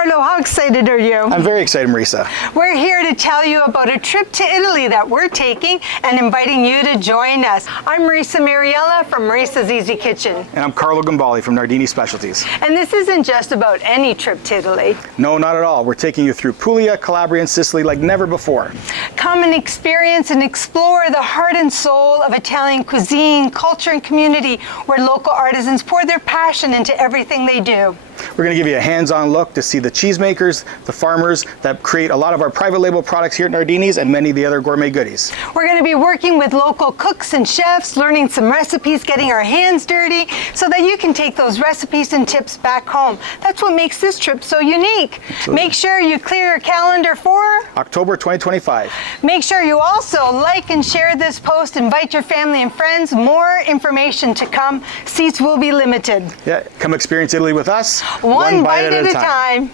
Carlo, how excited are you? I'm very excited, Marisa. We're here to tell you about a trip to Italy that we're taking and inviting you to join us. I'm Marisa Mariella from Marisa's Easy Kitchen. And I'm Carlo Gambale from Nardinispecialties. And this isn't just about any trip to Italy. No, not at all. We're taking you through Puglia, Calabria, and Sicily like never before. Come and experience and explore the heart and soul of Italian cuisine, culture, and community, where local artisans pour their passion into everything they do. We're going to give you a hands-on look to see the cheesemakers, the farmers that create a lot of our private label products here at Nardini's and many of the other gourmet goodies. We're going to be working with local cooks and chefs, learning some recipes, getting our hands dirty, so that you can take those recipes and tips back home. That's what makes this trip so unique. Absolutely. Make sure you clear your calendar for October 2025. Make sure you also like and share this post, invite your family and friends. More information to come. Seats will be limited. Yeah, come experience Italy with us. One bite at a time.